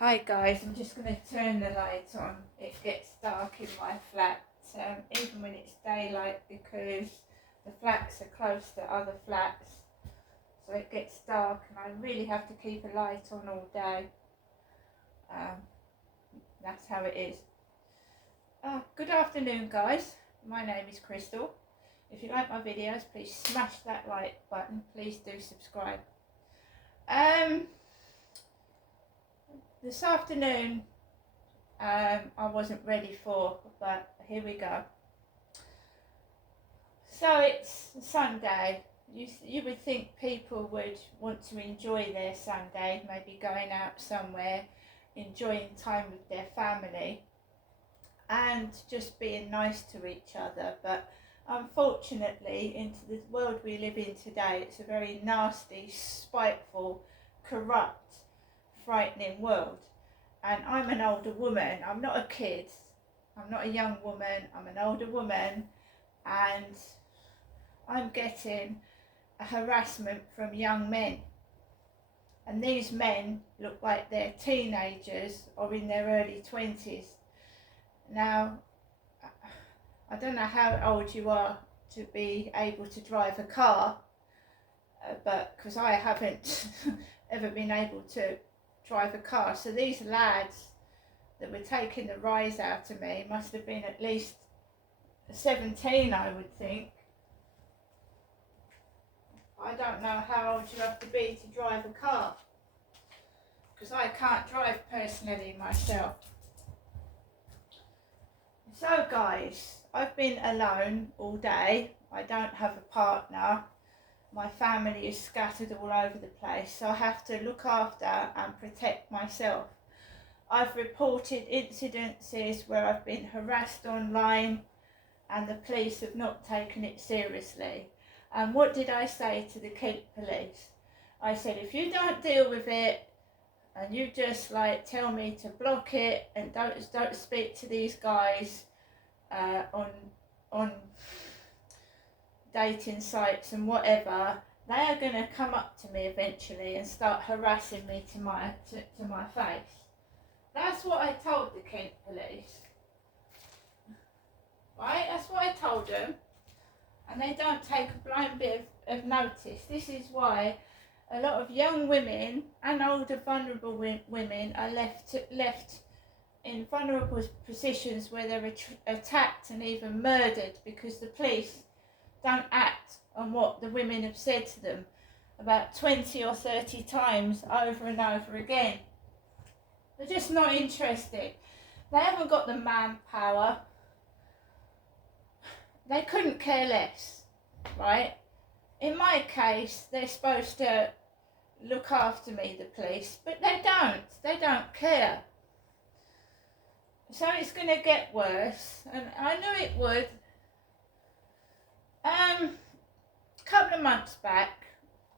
Hi guys, I'm just going to turn the light on. It gets dark in my flat, even when it's daylight, because the flats are close to other flats, so it gets dark and I really have to keep a light on all day. That's how it is. Good afternoon guys, my name is Crystal. If you like my videos, please smash that like button, please do subscribe. This afternoon I wasn't ready for, but here we go. So it's Sunday. You would think people would want to enjoy their Sunday, maybe going out somewhere, enjoying time with their family and just being nice to each other, but unfortunately into the world we live in today, it's a very nasty, spiteful, corrupt, frightening world. And I'm an older woman, I'm not a kid, I'm not a young woman, I'm an older woman, and I'm getting a harassment from young men. And these men look like they're teenagers or in their early 20s. Now, I don't know how old you are to be able to drive a car, but because I haven't ever been able to drive a car. So these lads that were taking the rise out of me must have been at least 17, I would think. I don't know how old you have to be to drive a car, because I can't drive personally myself. So guys, I've been alone all day. I don't have a partner. My family is scattered all over the place, so I have to look after and protect myself. I've reported incidences where I've been harassed online and the police have not taken it seriously. And what did I say to the Kent police? I said, if you don't deal with it and you just tell me to block it and don't speak to these guys on dating sites and whatever, they are going to come up to me eventually and start harassing me to my face. That's what I told the Kent police. Right, that's what I told them. And they don't take a blind bit of notice. This is why a lot of young women and older vulnerable women are left in vulnerable positions where they're attacked and even murdered, because the police don't act on what the women have said to them about 20 or 30 times over and over again. They're just not interested. They haven't got the manpower. They couldn't care less, right? In my case, they're supposed to look after me, the police, but they don't care. So it's going to get worse, and I knew it would. A couple of months back,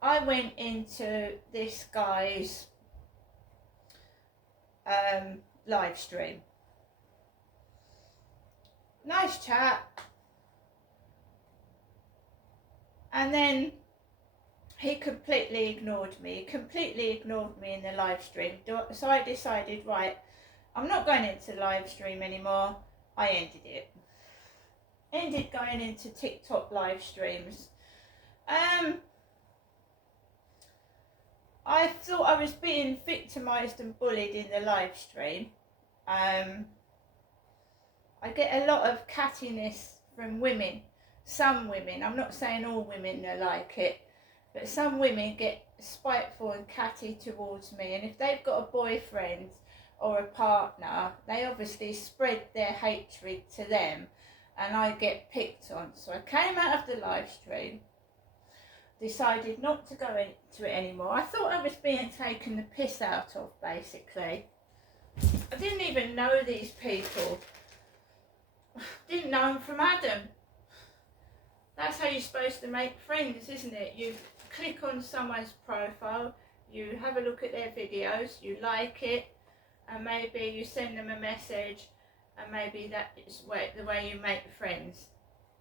I went into this guy's live stream. Nice chat. And then he completely ignored me in the live stream. So I decided, right, I'm not going into live stream anymore. I ended it. Ended going into TikTok live streams. I thought I was being victimised and bullied in the live stream. I get a lot of cattiness from women. Some women, I'm not saying all women are like it, but some women get spiteful and catty towards me, and if they've got a boyfriend or a partner, they obviously spread their hatred to them, and I get picked on. So I came out of the live stream, decided not to go into it anymore. I thought I was being taken the piss out of, basically. I didn't even know these people. Didn't know them from Adam. That's how you're supposed to make friends, isn't it? You click on someone's profile, you have a look at their videos, you like it, and maybe you send them a message, and maybe that is the way you make friends.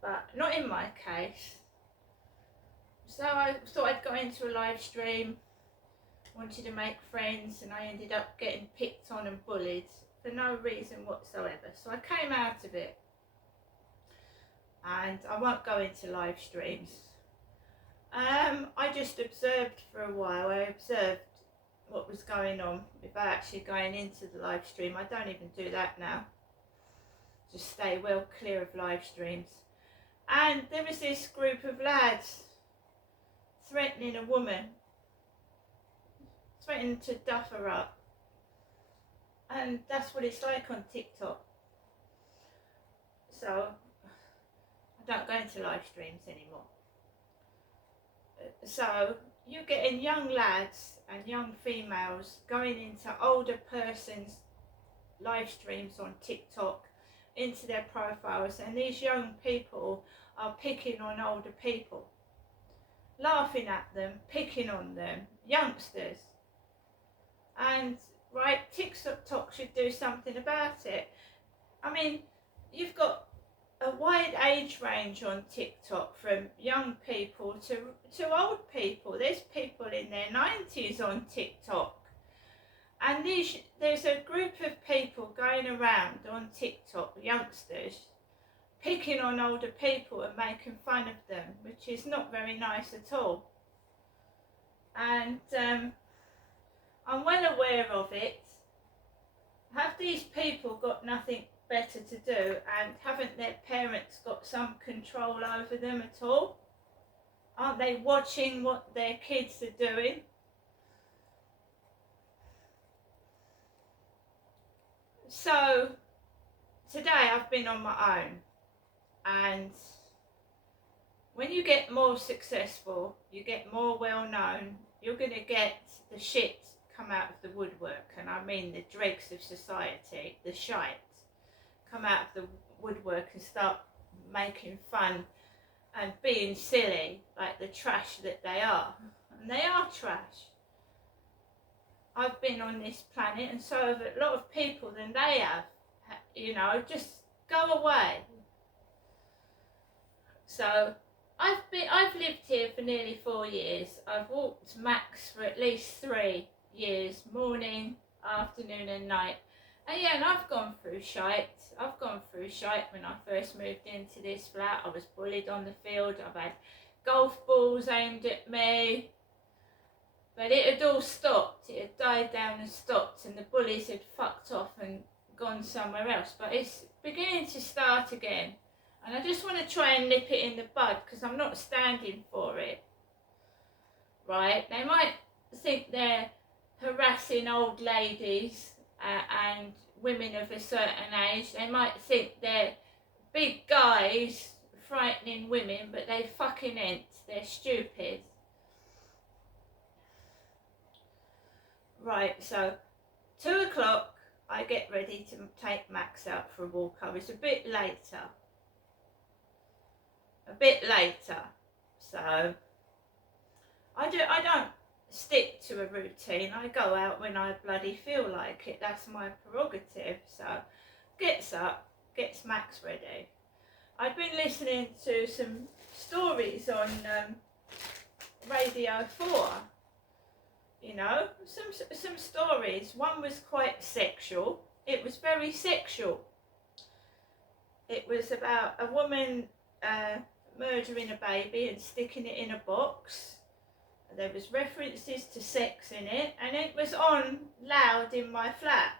But not in my case. So I thought I'd go into a live stream, wanted to make friends, and I ended up getting picked on and bullied for no reason whatsoever. So I came out of it, and I won't go into live streams. I just observed for a while. I observed what was going on without actually going into the live stream. I don't even do that now. Just stay well clear of live streams. And there was this group of lads threatening a woman, threatening to duff her up. And that's what it's like on TikTok. So I don't go into live streams anymore. So you're getting young lads and young females going into older persons' live streams on TikTok, into their profiles, and these young people are picking on older people, laughing at them, picking on them, youngsters. And right, TikTok should do something about it. I mean, you've got a wide age range on TikTok, from young people to old people. There's people in their 90s on TikTok. And there's a group of people going around on TikTok, youngsters, picking on older people and making fun of them, which is not very nice at all. And I'm well aware of it. Have these people got nothing better to do, and haven't their parents got some control over them at all? Aren't they watching what their kids are doing? So today I've been on my own, and when you get more successful, you get more well known, you're going to get the shit come out of the woodwork, and I mean the dregs of society, the shite, come out of the woodwork and start making fun and being silly like the trash that they are. And they are trash. I've been on this planet, and so have a lot of people than they have. You know, just go away. So I've lived here for nearly 4 years. I've walked Max for at least 3 years, morning, afternoon and night. And yeah, and I've gone through shite. I've gone through shite when I first moved into this flat. I was bullied on the field. I've had golf balls aimed at me. But it had all stopped. It had died down and stopped, and the bullies had fucked off and gone somewhere else. But it's beginning to start again. And I just want to try and nip it in the bud, because I'm not standing for it. Right? They might think they're harassing old ladies and women of a certain age. They might think they're big guys frightening women, but they fucking ain't. They're stupid. Right, so 2 o'clock I get ready to take Max out for a walk. I was a bit later. So I don't stick to a routine. I go out when I bloody feel like it. That's my prerogative. So gets up, gets Max ready. I'd been listening to some stories on Radio 4. You know, some stories. One was quite sexual. It was very sexual. It was about a woman murdering a baby and sticking it in a box. There was references to sex in it, and it was on loud in my flat.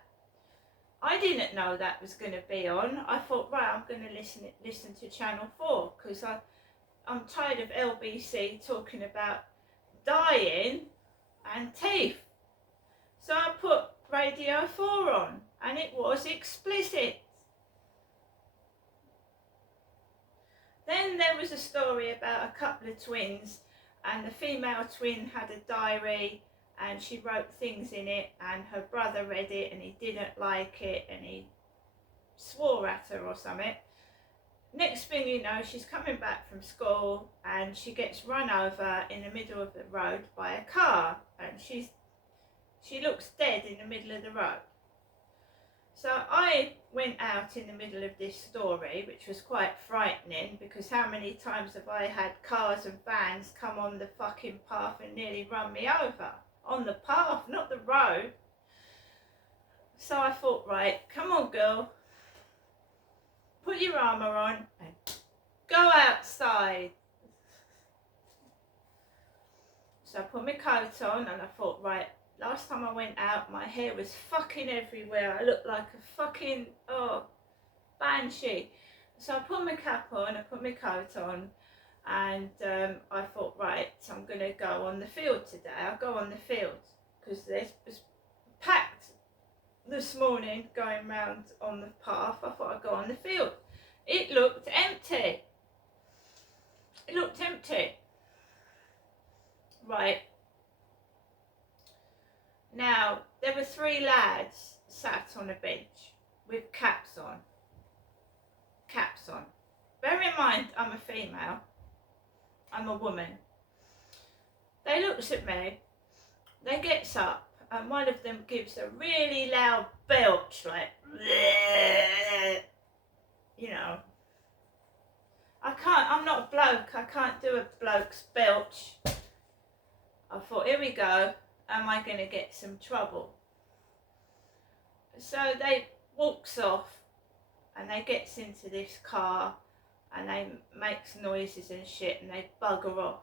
I didn't know that was going to be on. I thought, right, I'm going to listen to Channel 4, because I'm tired of LBC talking about dying and teeth. So I put Radio 4 on, and it was explicit. Then there was a story about a couple of twins, and the female twin had a diary, and she wrote things in it, and her brother read it, and he didn't like it, and he swore at her or something. Next thing you know, she's coming back from school, and she gets run over in the middle of the road by a car, and she looks dead in the middle of the road. So I went out in the middle of this story, which was quite frightening, because how many times have I had cars and vans come on the fucking path and nearly run me over on the path, not the road. So I thought, right, come on girl, put your armour on and go outside. So I put my coat on and I thought, right, last time I went out my hair was fucking everywhere. I looked like a fucking, banshee. So I put my cap on, I put my coat on, and I thought, right, so I'm going to go on the field today. I'll go on the field because it was packed this morning going round on the path. I thought I'd go on the field. It looked empty. It looked empty. Right. Now, there were 3 lads sat on a bench with caps on. Caps on. Bear in mind, I'm a female. I'm a woman. They looks at me. They gets up, and one of them gives a really loud belch, like, you know. I'm not a bloke. I can't do a bloke's belch. I thought, here we go. Am I going to get some trouble? So they walks off and they gets into this car and they makes noises and shit and they bugger off.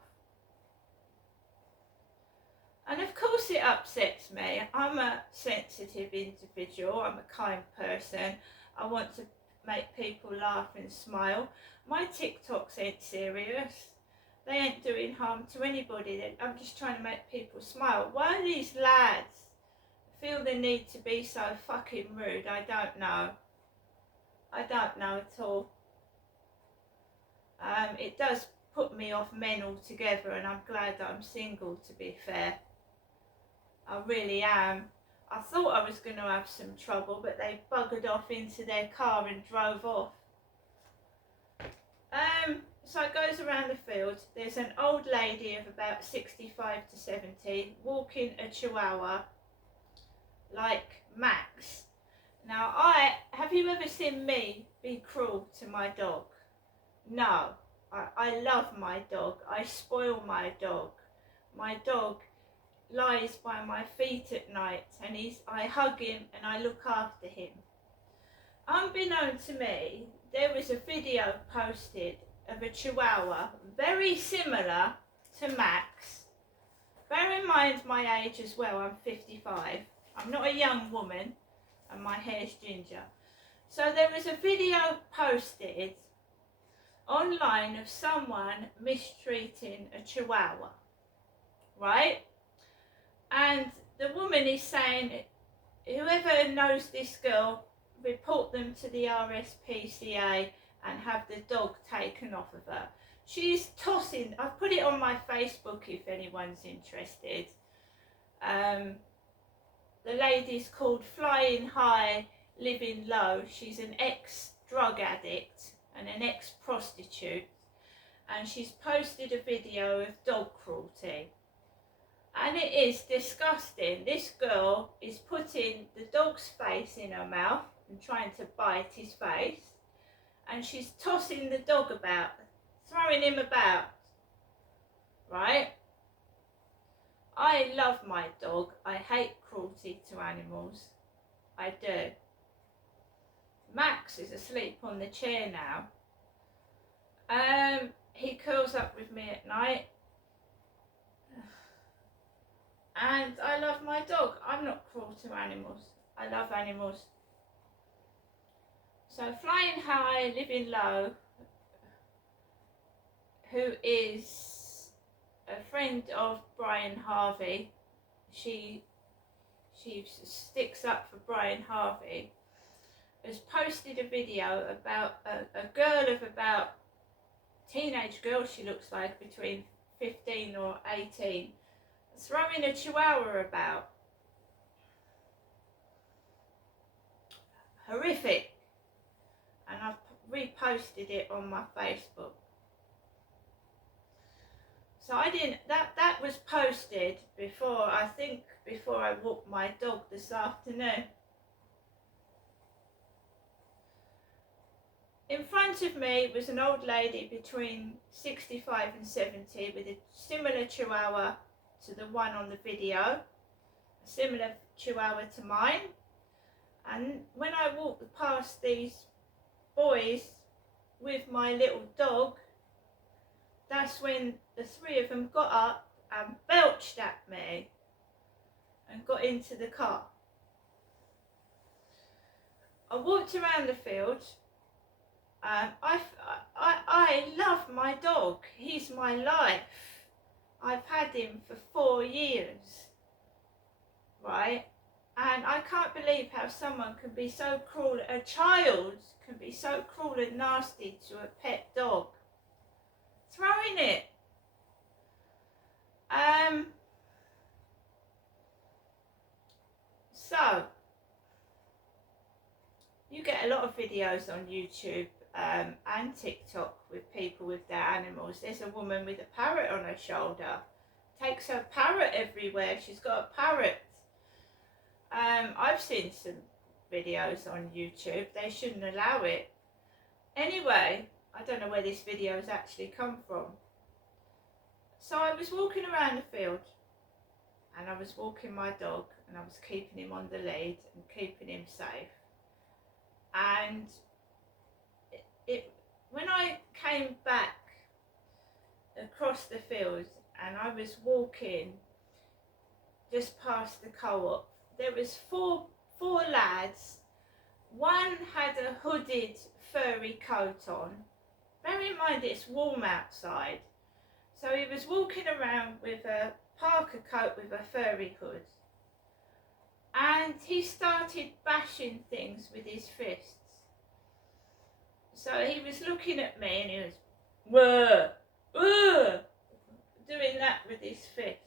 And of course it upsets me. I'm a sensitive individual. I'm a kind person. I want to make people laugh and smile. My TikToks ain't serious. They ain't doing harm to anybody. I'm just trying to make people smile. Why these lads feel the need to be so fucking rude? I don't know. I don't know at all. It does put me off men altogether, and I'm glad that I'm single, to be fair. I really am. I thought I was going to have some trouble, but they buggered off into their car and drove off. So it goes around the field. There's an old lady of about 65 to 70 walking a chihuahua like Max. Now, have you ever seen me be cruel to my dog? No. I love my dog. I spoil my dog. My dog lies by my feet at night and I hug him and I look after him. Unbeknown to me, there was a video posted of a chihuahua very similar to Max. Bear in mind my age as well, I'm 55. I'm not a young woman and my hair's ginger. So there was a video posted online of someone mistreating a chihuahua, right? And the woman is saying, whoever knows this girl, report them to the RSPCA and have the dog taken off of her. She's tossing, I've put it on my Facebook if anyone's interested. The lady's called Flying High, Living Low. She's an ex-drug addict and an ex-prostitute, and she's posted a video of dog cruelty. And it is disgusting. This girl is putting the dog's face in her mouth and trying to bite his face, and she's tossing the dog about, throwing him about, right? I love my dog. I hate cruelty to animals. I do. Max is asleep on the chair now. He curls up with me at night. And I love my dog. I'm not cruel to animals. I love animals. So Flying High, Living Low, who is a friend of Brian Harvey, she sticks up for Brian Harvey, has posted a video about a girl of about, teenage girl she looks like, between 15 or 18, throwing a chihuahua about. Horrific. And I've reposted it on my Facebook. So I didn't, that was posted before I walked my dog this afternoon. In front of me was an old lady between 65 and 70 with a similar chihuahua to the one on the video. a similar chihuahua to mine. And when I walked past these boys with my little dog, that's when the three of them got up and belched at me and got into the car. I walked around the field. I love my dog. He's my life. I've had him for 4 years, right? And I can't believe how someone can be so cruel, a child can be so cruel and nasty to a pet dog. Throwing it. So, you get a lot of videos on YouTube and TikTok with people with their animals. There's a woman with a parrot on her shoulder. Takes her parrot everywhere. She's got a parrot. I've seen some videos on YouTube. They shouldn't allow it. Anyway, I don't know where this video has actually come from. So I was walking around the field and I was walking my dog and I was keeping him on the lead and keeping him safe. And when I came back across the field and I was walking just past the co-op, there was four lads. One had a hooded furry coat on. Bear in mind it's warm outside. So he was walking around with a parka coat with a furry hood. And he started bashing things with his fists. So he was looking at me and he was, "Whoa, whoa," doing that with his fists.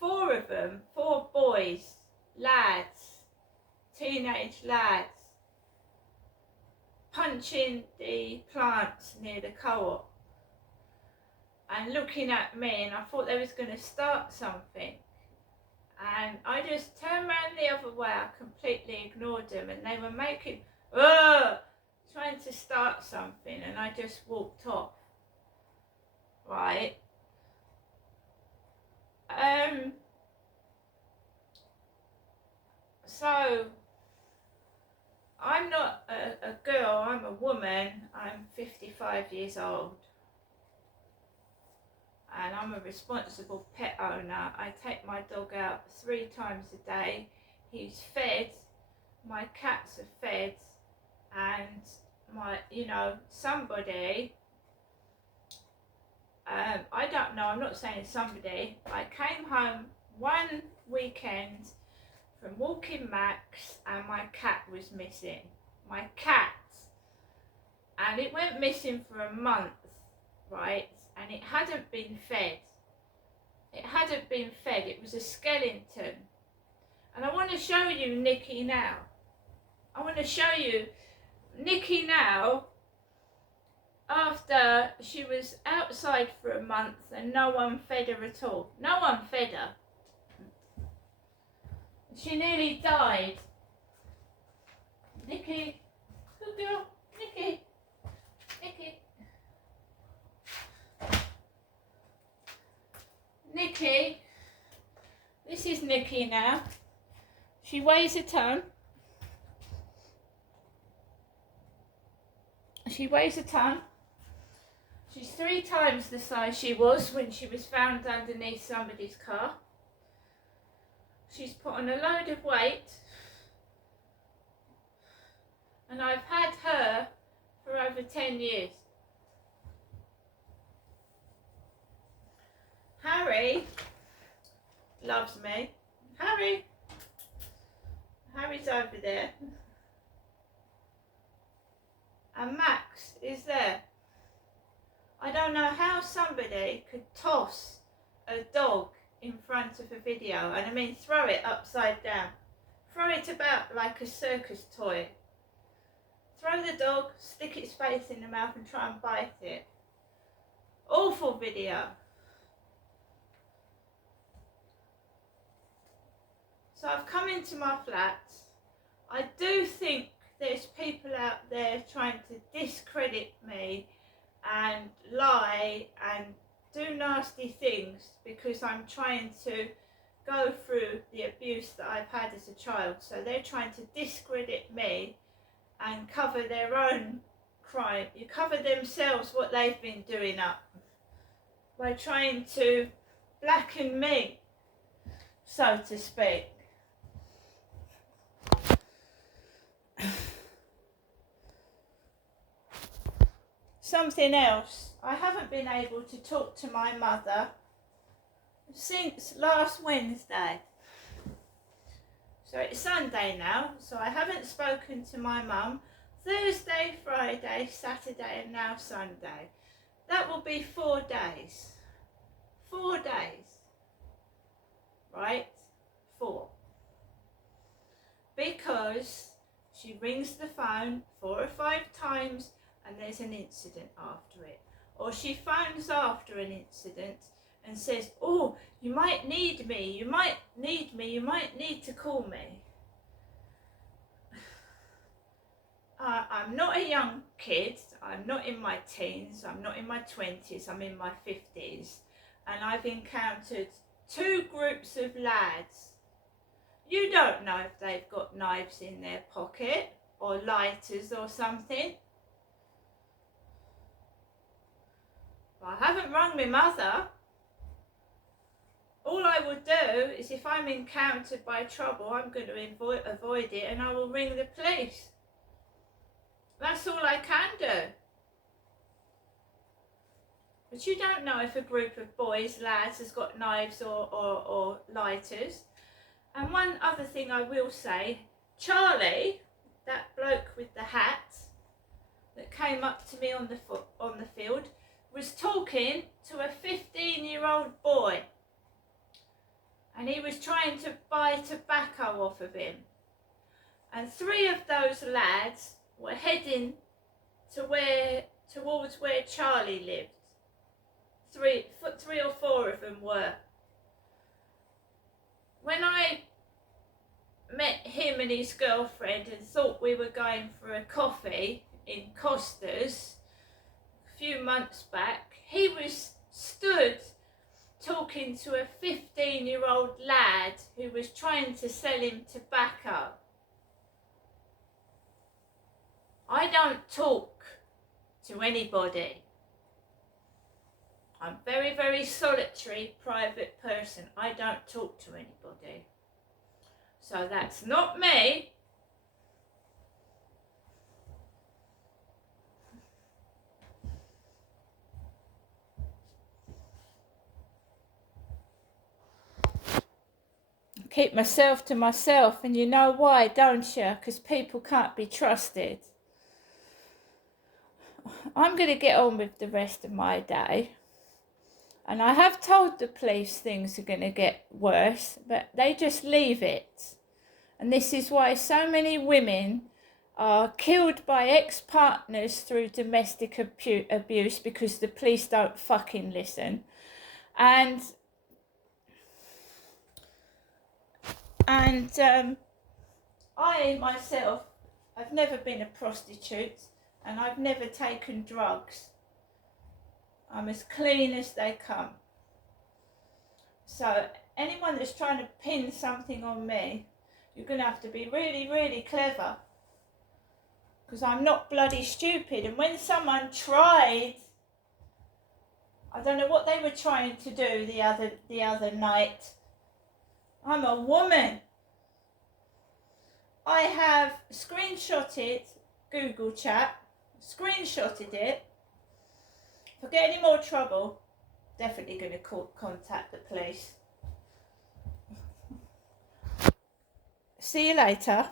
4 of them, 4 boys, lads, teenage lads, punching the plants near the co-op and looking at me, and I thought they was going to start something. And I just turned around the other way. I completely ignored them, and they were making, trying to start something, and I just walked off. Right? So I'm not a girl, I'm a woman. I'm 55 years old. And I'm a responsible pet owner. I take my dog out 3 times a day. He's fed, my cats are fed, and somebody, I don't know, I'm not saying somebody, I came home one weekend from walking Max and my cat was missing. My cat. And it went missing for a month, right? And it hadn't been fed. It hadn't been fed. It was a skeleton. And I want to show you Nikki now. I want to show you Nikki now after she was outside for a month and no one fed her at all. No one fed her. She nearly died. Nikki, good girl, Nikki, Nikki. Nikki, this is Nikki now. She weighs a ton. She weighs a ton. She's 3 times the size she was when she was found underneath somebody's car. She's put on a load of weight. And I've had her for over 10 years. Harry loves me. Harry's over there. And Max is there. I don't know how somebody could toss a dog in front of a video, and I mean throw it upside down. Throw it about like a circus toy. Throw the dog, stick its face in the mouth and try and bite it. Awful video. So I've come into my flat. I do think there's people out there trying to discredit me and lie and do nasty things because I'm trying to go through the abuse that I've had as a child. So they're trying to discredit me and cover their own crime. You cover themselves what they've been doing up by trying to blacken me, so to speak. Something else, I haven't been able to talk to my mother since last Wednesday. So it's Sunday now, so I haven't spoken to my mum Thursday, Friday, Saturday and now Sunday. That will be 4 days. 4 days. Right? 4. Because she rings the phone 4 or 5 times and there's an incident after it. Or she phones after an incident and says, oh, you might need me, you might need to call me. I'm not a young kid, I'm not in my teens, I'm not in my 20s, I'm in my 50s. And I've encountered 2 groups of lads. You don't know if they've got knives in their pocket or lighters or something. But I haven't rung my mother. All I would do is if I'm encountered by trouble, I'm going to avoid it and I will ring the police. That's all I can do. But you don't know if a group of boys, lads, has got knives or lighters. And one other thing I will say, Charlie, that bloke with the hat that came up to me on the field, was talking to a 15-year-old boy. And he was trying to buy tobacco off of him. And 3 of those lads were heading towards where Charlie lived. 3 or 4 of them were. When I met him and his girlfriend and thought we were going for a coffee in Costa's a few months back, he was stood talking to a 15-year-old lad who was trying to sell him tobacco. I don't talk to anybody. I'm a very, very solitary, private person. I don't talk to anybody. So that's not me. Keep myself to myself, and you know why, don't you? Because people can't be trusted. I'm going to get on with the rest of my day. And I have told the police things are going to get worse, but they just leave it. And this is why so many women are killed by ex-partners through domestic abuse, because the police don't fucking listen. And I myself, I've never been a prostitute and I've never taken drugs. I'm as clean as they come. So anyone that's trying to pin something on me, you're going to have to be really, really clever. Because I'm not bloody stupid. And when someone tried, I don't know what they were trying to do the other night. I'm a woman. I have screenshotted Google Chat, screenshotted it. If I get any more trouble, definitely going to contact the police. See you later.